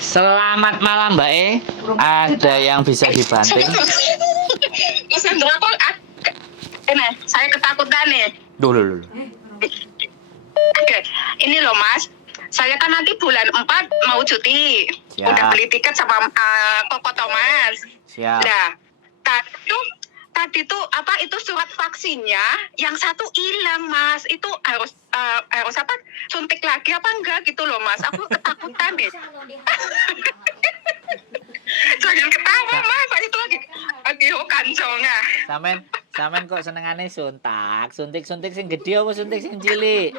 Selamat malam Mbak E. Ada yang bisa dibanting? Mas Hendra kok ini saya ketakutan nih. Dulu. Oke, ini loh Mas. Saya kan nanti bulan 4 mau cuti. Siap. Udah beli tiket sama Koko Thomas. Siap. Nah, tadi tuh apa itu surat vaksinnya yang satu hilang Mas. Itu harus apa? Suntik lagi apa enggak gitu loh Mas. Aku ketakutan deh. Jangan ketawa Mas, itu lagi kanconga. Sampean kok senengane suntik sing gede apa suntik sing cilik?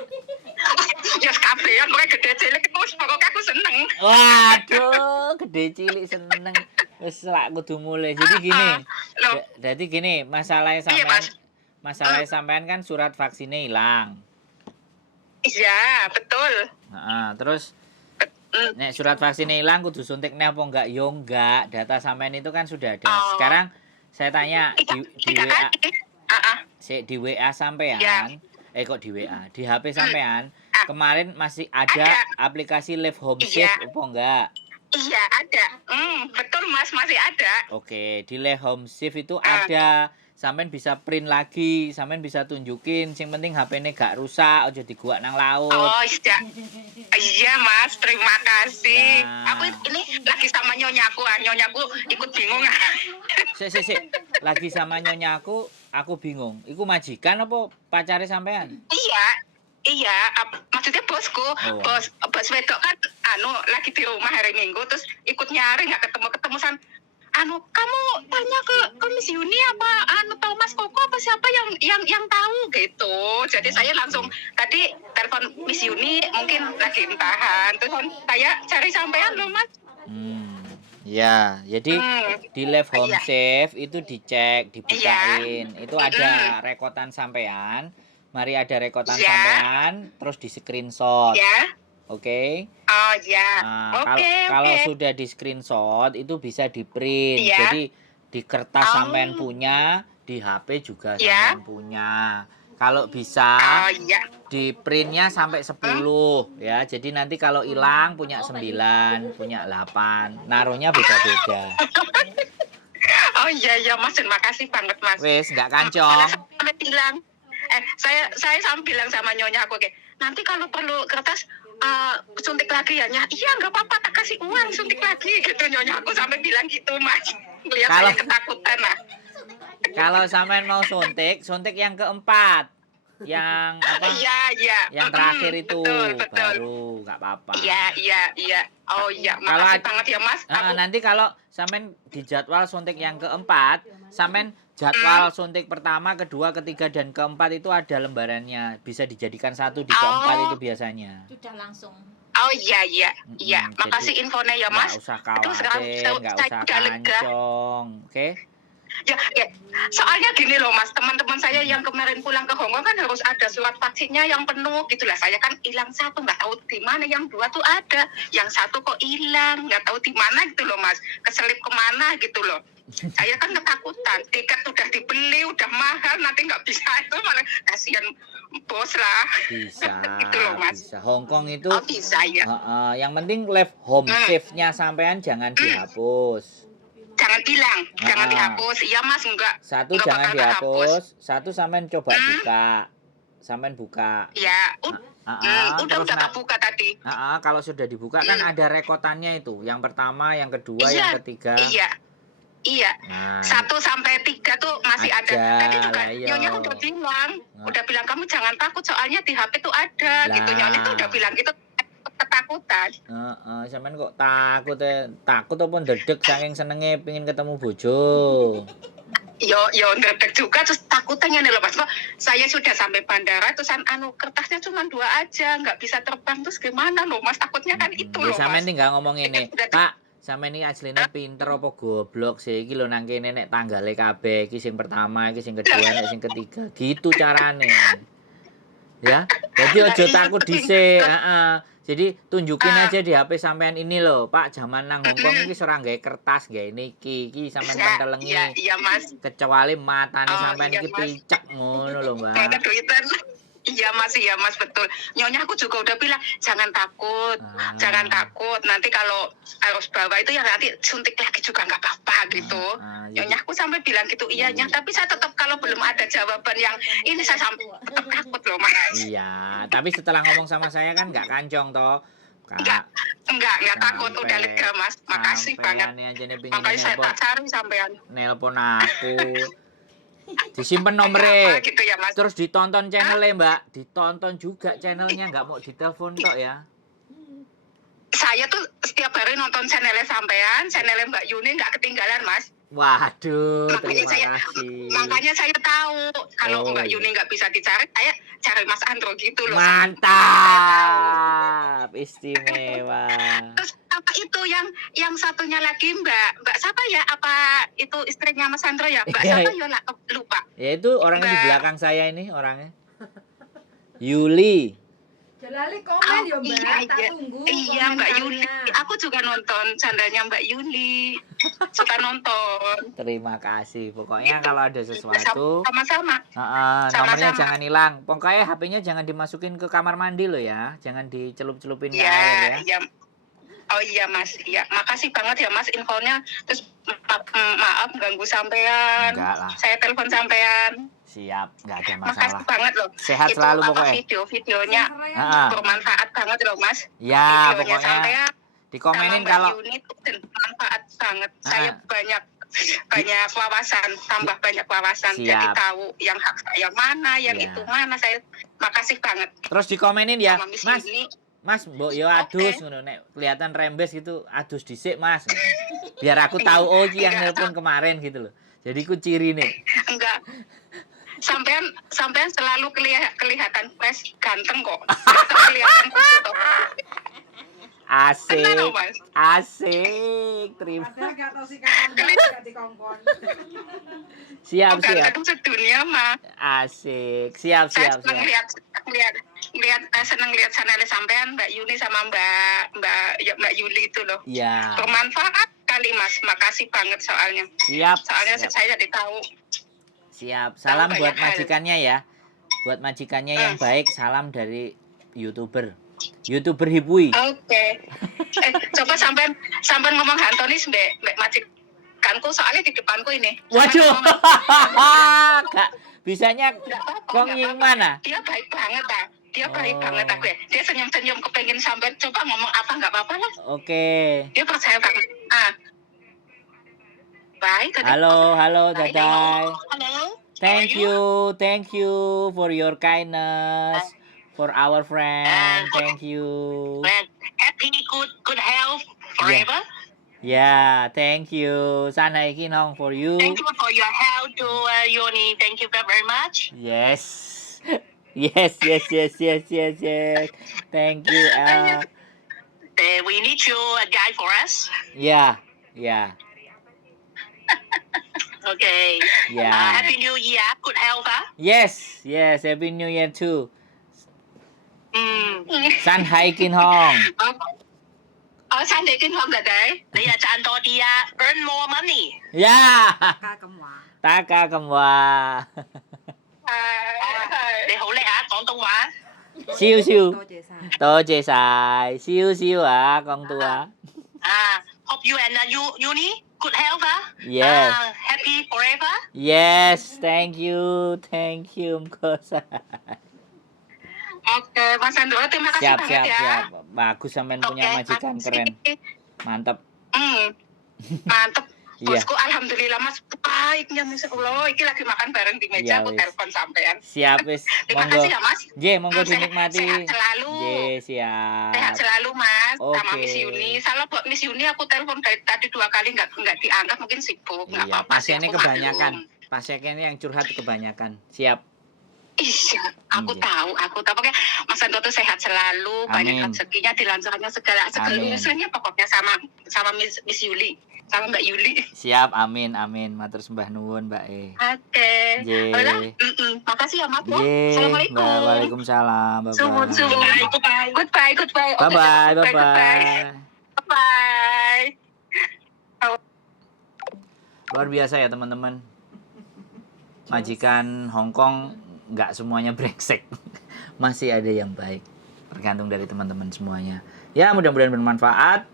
Ya kabehan pokoke gede cilik terus pokoke aku seneng. Waduh, gede cilik seneng. Wis lak kudu mulai. Jadi gini. Jadi gini, masalahnya sampean kan surat vaksinnya hilang. Iya, betul. Terus nek surat vaksinnya hilang kudu suntik nih apa enggak? Yo enggak, data sampean itu kan sudah ada. Sekarang saya tanya di WA. Di WA sampean. Ya. Kok di WA? Di HP sampean kemarin masih ada aplikasi Live Home Safe apa enggak? Iya, ada. Betul Mas, masih ada. Oke, di Live Home Safe itu ada. Sampean bisa print lagi, sampean bisa tunjukin, sing penting HP-ne gak rusak, aja diguak nang laut. Oh, iya Mas, terima kasih. Nah. Aku ini lagi sama nyonyaku ikut bingung. Sik. Lagi sama nyonyaku, aku bingung. Iku majikan apa pacare sampean? Iya, maksudnya bosku, bos wedok kan lagi di rumah hari Minggu terus ikut nyari nggak ketemu san. Kamu tanya ke Miss Yuni apa Thomas Koko apa siapa yang tahu gitu. Jadi saya langsung tadi telepon Miss Yuni mungkin lagi entahan terus saya cari sampean loh Mas. Ya, jadi di Live Home Safe itu dicek, dibukain. Itu ada rekotan sampean. Mari ada rekotan sampean, terus di screenshot. Ya. Oke. Oh ya. Nah, kalau sudah di screenshot itu bisa di print. Ya. Jadi di kertas sampean punya, di HP juga sampean punya. Kalau bisa di printnya sampai 10 ya. Jadi nanti kalau hilang punya 9, punya 8. Naruhnya beda-beda. Oh iya Mas, terima kasih banget Mas. Wes, enggak kancong. Sampai bilang saya sampai bilang sama nyonya aku kayak nanti kalau perlu kertas suntik lagi ya iya nggak apa-apa tak kasih uang suntik lagi gitu nyonya aku sampai bilang gitu Mas. Lihat saya ketakutan lah. Kalau sampean mau suntik yang keempat. Yang apa? Iya. Yang terakhir itu betul. baru nggak apa-apa. Iya. Oh iya, makasih banget ya Mas. Nanti kalau sampean di jadwal suntik yang keempat, sampean jadwal suntik pertama, kedua, ketiga, dan keempat itu ada lembarannya. Bisa dijadikan satu di keempat itu biasanya. Sudah langsung. Oh iya. Makasih infonya ya Mas. Nggak usah khawatir, nggak usah kancong. Oke? Ya. Soalnya gini loh Mas, teman-teman saya yang kemarin pulang ke Hongkong kan harus ada surat vaksinnya yang penuh gitu lah. Saya kan hilang satu, nggak tahu di mana. Yang dua tuh ada, yang satu kok hilang, nggak tahu di mana gitu loh Mas. Keselip kemana gitu loh. Saya kan ketakutan, tiket udah dibeli, udah mahal, nanti nggak bisa itu malah kasihan bos lah. Bisa, gitu loh Mas. bisa. Hongkong itu bisa ya. Yang penting Live Home Safe-nya sampean jangan dihapus. Jangan hilang, jangan dihapus. Iya Mas, enggak. Satu jangan dihapus, satu sampean coba buka. Sampean buka. Iya, udah tak buka tadi. Kalau sudah dibuka kan ada rekotannya itu. Yang pertama, yang kedua, yang ketiga. Iya. Nah, 1 sampai 3 tuh masih ada. Tadi juga Nyonya udah bilang kamu jangan takut soalnya di HP tuh ada gitu. Nyonya tuh udah bilang gitu ketakutan. Sampean kok takut apa ndedeg saking senenge pengin ketemu bojo. Yo ndedeg juga terus takutnya nih loh Mas. Saya sudah sampai bandara terus kertasnya cuma 2 aja, nggak bisa terbang terus gimana loh Mas? Takutnya kan itu loh Mas. Sampean tinggal ngomong ini, Pak. Sampeyan iki asline pinter apa goblok sih iki lho nang kene nek tanggale kabeh iki sing pertama iki sing kedua nek sing ketiga gitu carane. Ya. Jadi aja takut dhisik, Jadi tunjukin aja di HP sampean ini loh, Pak, zaman nang Hongkong iki ora nggawe kertas, nggawe niki. Iki sampean pentelengi. Iya, Mas. Kecuali matane sampean iki picek ngono lho, Mbak. Iya mas betul. Nyonya aku juga udah bilang jangan takut, jangan takut. Nanti kalau harus bawa itu ya nanti suntik lagi juga nggak apa-apa gitu. Nyonya aku sampai bilang gitu iya Nya. Tapi saya tetap kalau belum ada jawaban yang ini saya sampai tetap takut loh mas. Iya, tapi setelah ngomong sama saya kan nggak kancong toh. Enggak takut udah lega mas. Makasih banget. Makanya saya tak cari sampean. Nelpon aku. Disimpan nomornya. Gitu ya mas. Terus ditonton channelnya Mbak. Ditonton juga channelnya, nggak mau ditelepon tok ya. Saya tuh setiap hari nonton channelnya sampean, channelnya Mbak Yuni nggak ketinggalan mas. Waduh, terima kasih. Makanya saya tahu kalau Mbak Yuni nggak bisa dicari, saya cari Mas Andro gitu loh. Mantap, istimewa. Terus apa itu yang satunya lagi Mbak siapa ya? Apa itu istrinya Mas Andro ya? Mbak siapa ya? Lupa. Ya itu orangnya di belakang saya ini orangnya. Yuli. Jalali komen ya Mbak, tak tunggu. Iya Mbak Yuli, aku juga nonton candanya Mbak Yuli. Suka nonton. Terima kasih. Pokoknya kalau ada sesuatu sama-sama. Nomornya jangan hilang. Pokoknya HP-nya jangan dimasukin ke kamar mandi loh ya. Jangan dicelup-celupin ke air ya. Iya. Oh iya Mas, iya. Makasih banget ya Mas infonya. Terus maaf ganggu sampean. Enggak lah. Saya telepon sampean. Siap, nggak ada masalah. Makasih banget loh. Sehat itu selalu pokoknya. Video-videonya bermanfaat banget loh Mas. Ya, videonya pokoknya sampean dikomenin kalau unit bermanfaat banget. Saya banyak wawasan, tambah banyak wawasan. Siap. Jadi tahu yang hak saya mana, yang itu mana. Saya makasih banget. Terus dikomenin ya, Mas. Ini. Mas, mbok yo adus ngono nek kelihatan rembes gitu, adus dhisik, Mas. Biar aku tahu oh iki yang nelpon kemarin gitu loh. Jadi ku ciri nih. Enggak. Sampean selalu kelihatan fresh, ganteng kok. Kelihatan fresh kok. Asik. Benar loh, Mas. Asik. Terima. Padahal gak tau sih kata gak dikongkon. Siap. Ganteng sedunia mah. Asik. Siap. Saya seneng lihat channel sampean Mbak Yuni sama Mbak Yuli itu loh. Iya. Bermanfaat kali Mas. Makasih banget soalnya. Siap. Saya jadi tahu. Siap. Salam buat majikannya ya. Buat majikannya yang baik, salam dari YouTuber Hipui. Oke. Coba sampean ngomong Antonis Mbak majikanku soalnya di depanku ini. Waduh. Kak, bisanya konging mana? Dia baik banget ah. Dia baik banget aku ya. Dia senyum-senyum kepengen sampean coba ngomong apa enggak apa-apa lah. Oke. Dia percaya banget. Baik. Halo, Daday. Halo. Thank you for your kindness, for our friend. Thank you. Happy, good health forever. Yeah, thank you. Sana ikinong for you. Thank you for your help to Yoni. Thank you very much. Yes. Yes. Thank you. We need you a guy for us. Yeah. Okay. Yeah. Happy New Year. Good health, Yes. Happy New Year too. San Hai Kin Hong. San Hai Kin Hong là đấy. Bây giờ賺多啲earn more money. Yeah. Ta cầm hòa.你好叻廣東話。Siêu. Tô chê xa. Tô chê xài. Siêu con tua. Hope you and Uni good health, Yes. Happy forever. Yes, thank you, Oke, Mas Andro, terima kasih banget ya. Siap. Bagus sampean punya majikan keren. Mantap. Mantap. Iya. Bosku, alhamdulillah Mas baiknya Masya Allah. Iki lagi makan bareng di meja, aku telepon sampean. Siap wis. Terima kasih ya Mas. Monggo dinikmati. Sehat selalu. Siap. Sehat selalu Mas. Sama Oke. Miss Yuni. Salah buat Miss Yuni aku telepon dari tadi 2 kali nggak diangkat, mungkin sibuk. Nggak Iya, apa-apa sih, pasiennya aku kebanyakan. maklum. Pasiennya yang curhat kebanyakan. Siap. Iya, aku tahu. Pokoknya Mas Andro tuh sehat selalu, banyak rezekinya, dilancarnya segala urusannya pokoknya sama Miss Yuli, sama Mbak Yuli. Siap, amin. Matur sembah nuwun, Mbak E. Oke. Ye. Makasih ya, Mas. Ye. Assalamualaikum. Waalaikumsalam. Suwun. Goodbye. Bye-bye. Bye. Luar biasa ya, teman-teman. Majikan Hongkong nggak semuanya brengsek. masih ada yang baik. Tergantung dari teman-teman semuanya. Ya, mudah-mudahan bermanfaat.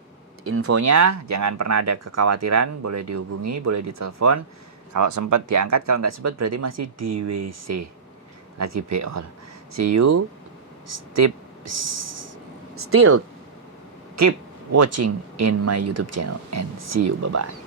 Infonya, jangan pernah ada kekhawatiran. Boleh dihubungi, boleh ditelepon. Kalau sempat diangkat, kalau nggak sempat berarti masih di WC. Lagi beol. See you. Still keep watching in my YouTube channel. And see you. Bye-bye.